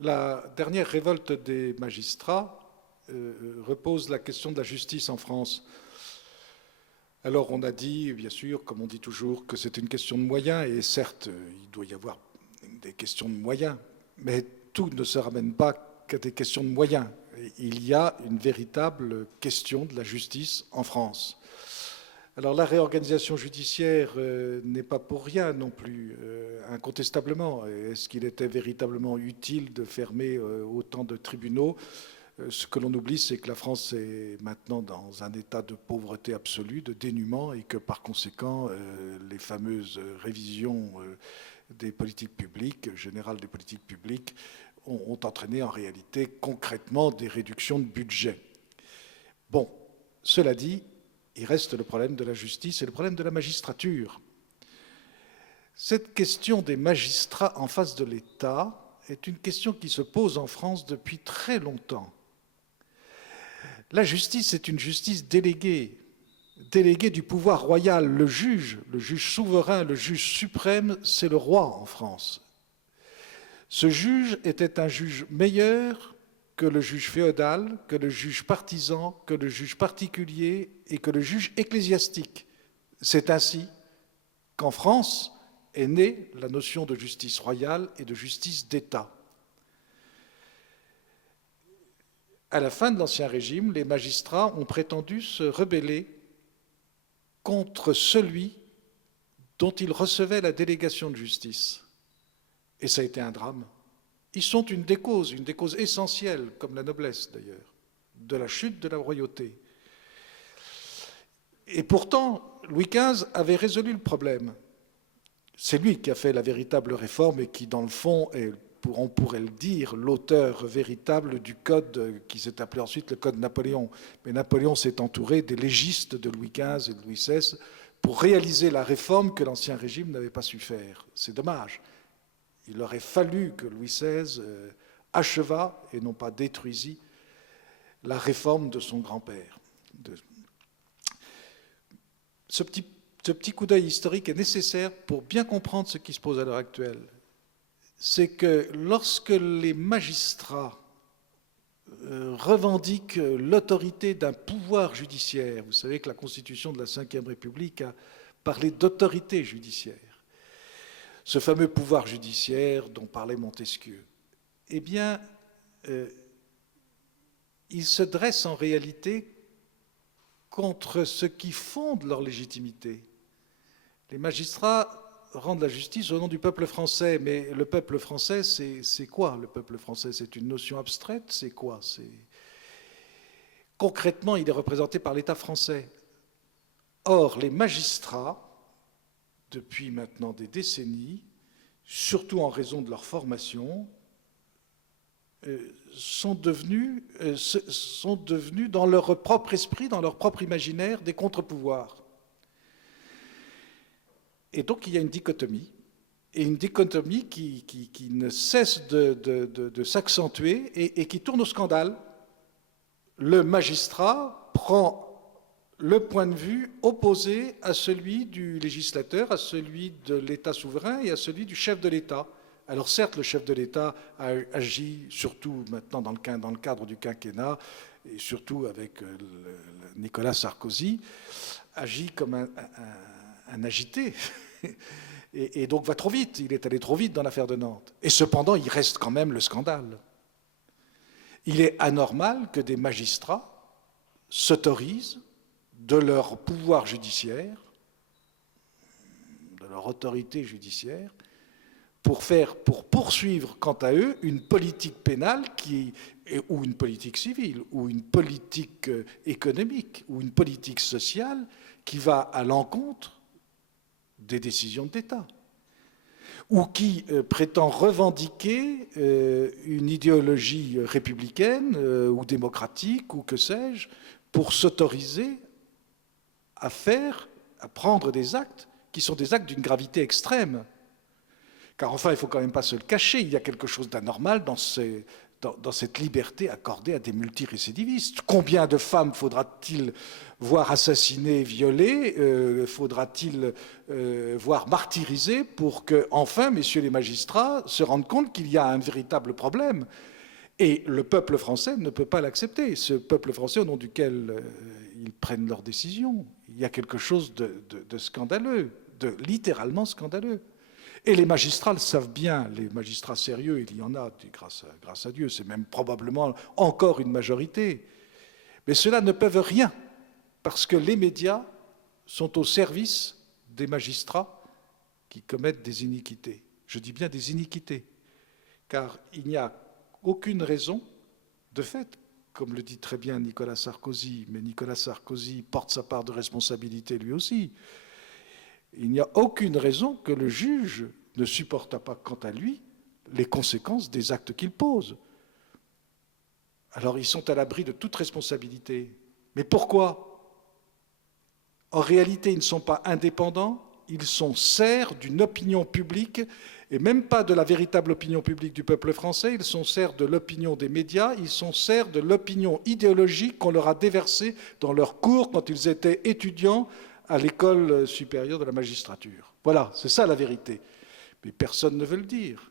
La dernière révolte des magistrats repose la question de la justice en France. Alors on a dit, bien sûr, comme on dit toujours, que c'est une question de moyens, et certes, il doit y avoir des questions de moyens, mais tout ne se ramène pas qu'à des questions de moyens. Il y a une véritable question de la justice en France. Alors la réorganisation judiciaire n'est pas pour rien non plus, incontestablement. Est-ce qu'il était véritablement utile de fermer autant de tribunaux? Ce que l'on oublie, c'est que la France est maintenant dans un état de pauvreté absolue, de dénuement, et que par conséquent, les fameuses révisions des politiques publiques, générales des politiques publiques, ont entraîné en réalité concrètement des réductions de budget. Bon, cela dit, il reste le problème de la justice et le problème de la magistrature. Cette question des magistrats en face de l'État est une question qui se pose en France depuis très longtemps. La justice est une justice déléguée, déléguée du pouvoir royal. Le juge souverain, le juge suprême, c'est le roi en France. Ce juge était un juge meilleur que le juge féodal, que le juge partisan, que le juge particulier et que le juge ecclésiastique. C'est ainsi qu'en France est née la notion de justice royale et de justice d'État. À la fin de l'Ancien Régime, les magistrats ont prétendu se rebeller contre celui dont ils recevaient la délégation de justice. Et ça a été un drame. Ils sont une des causes essentielle, comme la noblesse d'ailleurs, de la chute de la royauté. Et pourtant, Louis XV avait résolu le problème. C'est lui qui a fait la véritable réforme et qui, dans le fond, est, on pourrait le dire, l'auteur véritable du code qui s'est appelé ensuite le code Napoléon. Mais Napoléon s'est entouré des légistes de Louis XV et de Louis XVI pour réaliser la réforme que l'Ancien Régime n'avait pas su faire. C'est dommage. Il aurait fallu que Louis XVI achevât, et non pas détruisit, la réforme de son grand-père. Ce petit coup d'œil historique est nécessaire pour bien comprendre ce qui se pose à l'heure actuelle. C'est que lorsque les magistrats revendiquent l'autorité d'un pouvoir judiciaire, vous savez que la Constitution de la Ve République a parlé d'autorité judiciaire, ce fameux pouvoir judiciaire dont parlait Montesquieu, eh bien, il se dresse en réalité contre ce qui fonde leur légitimité. Les magistrats rendent la justice au nom du peuple français, mais le peuple français, c'est quoi le peuple français? C'est une notion abstraite, c'est quoi? Concrètement, il est représenté par l'État français. Or, les magistrats, depuis maintenant des décennies, surtout en raison de leur formation, sont devenus dans leur propre esprit, dans leur propre imaginaire, des contre-pouvoirs. Et donc il y a une dichotomie, et une dichotomie qui ne cesse de s'accentuer et qui tourne au scandale. Le magistrat prend le point de vue opposé à celui du législateur, à celui de l'État souverain et à celui du chef de l'État. Alors certes, le chef de l'État agit, surtout maintenant dans le cadre du quinquennat, et surtout avec Nicolas Sarkozy, agit comme un agité, et donc va trop vite. Il est allé trop vite dans l'affaire de Nantes. Et cependant, il reste quand même le scandale. Il est anormal que des magistrats s'autorisent de leur pouvoir judiciaire, de leur autorité judiciaire, pour poursuivre, quant à eux, une politique pénale ou une politique civile, ou une politique économique, ou une politique sociale qui va à l'encontre des décisions d'État, ou qui prétend revendiquer une idéologie républicaine ou démocratique, ou que sais-je, pour s'autoriser à prendre des actes qui sont des actes d'une gravité extrême. Car enfin, il ne faut quand même pas se le cacher, il y a quelque chose d'anormal dans dans cette liberté accordée à des multirécidivistes. Combien de femmes faudra-t-il voir assassinées, violées, faudra-t-il voir martyrisées pour que, enfin, messieurs les magistrats, se rendent compte qu'il y a un véritable problème. Et le peuple français ne peut pas l'accepter. Ce peuple français au nom duquel ils prennent leurs décisions. Il y a quelque chose de scandaleux, de littéralement scandaleux. Et les magistrats le savent bien, les magistrats sérieux, il y en a, grâce à Dieu, c'est même probablement encore une majorité. Mais ceux-là ne peuvent rien, parce que les médias sont au service des magistrats qui commettent des iniquités. Je dis bien des iniquités, car il n'y a aucune raison, de fait, comme le dit très bien Nicolas Sarkozy, mais Nicolas Sarkozy porte sa part de responsabilité lui aussi. Il n'y a aucune raison que le juge ne supporte pas, quant à lui, les conséquences des actes qu'il pose. Alors ils sont à l'abri de toute responsabilité. Mais pourquoi? En réalité, ils ne sont pas indépendants, ils sont serfs d'une opinion publique, et même pas de la véritable opinion publique du peuple français, ils sont serfs de l'opinion des médias, ils sont serfs de l'opinion idéologique qu'on leur a déversée dans leurs cours quand ils étaient étudiants à l'école supérieure de la magistrature. Voilà, c'est ça la vérité. Mais personne ne veut le dire.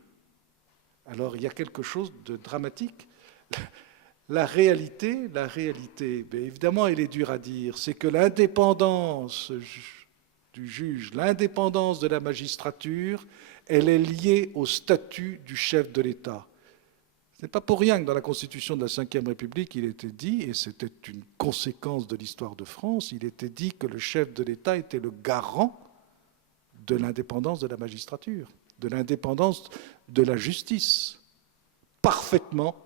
Alors il y a quelque chose de dramatique. La réalité, bien évidemment, elle est dure à dire, c'est que l'indépendance du juge, l'indépendance de la magistrature, elle est liée au statut du chef de l'État. Ce n'est pas pour rien que dans la Constitution de la Ve République, il était dit, et c'était une conséquence de l'histoire de France, il était dit que le chef de l'État était le garant de l'indépendance de la magistrature, de l'indépendance de la justice. Parfaitement.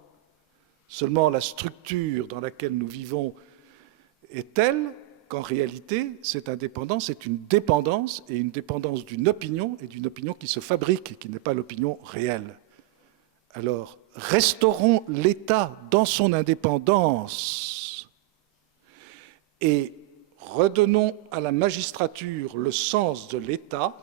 Seulement la structure dans laquelle nous vivons est telle qu'en réalité, cette indépendance est une dépendance, et une dépendance d'une opinion, et d'une opinion qui se fabrique, qui n'est pas l'opinion réelle. Alors, restaurons l'État dans son indépendance et redonnons à la magistrature le sens de l'État,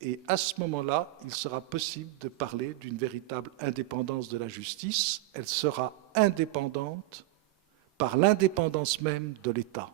et à ce moment-là, il sera possible de parler d'une véritable indépendance de la justice. Elle sera indépendante par l'indépendance même de l'État.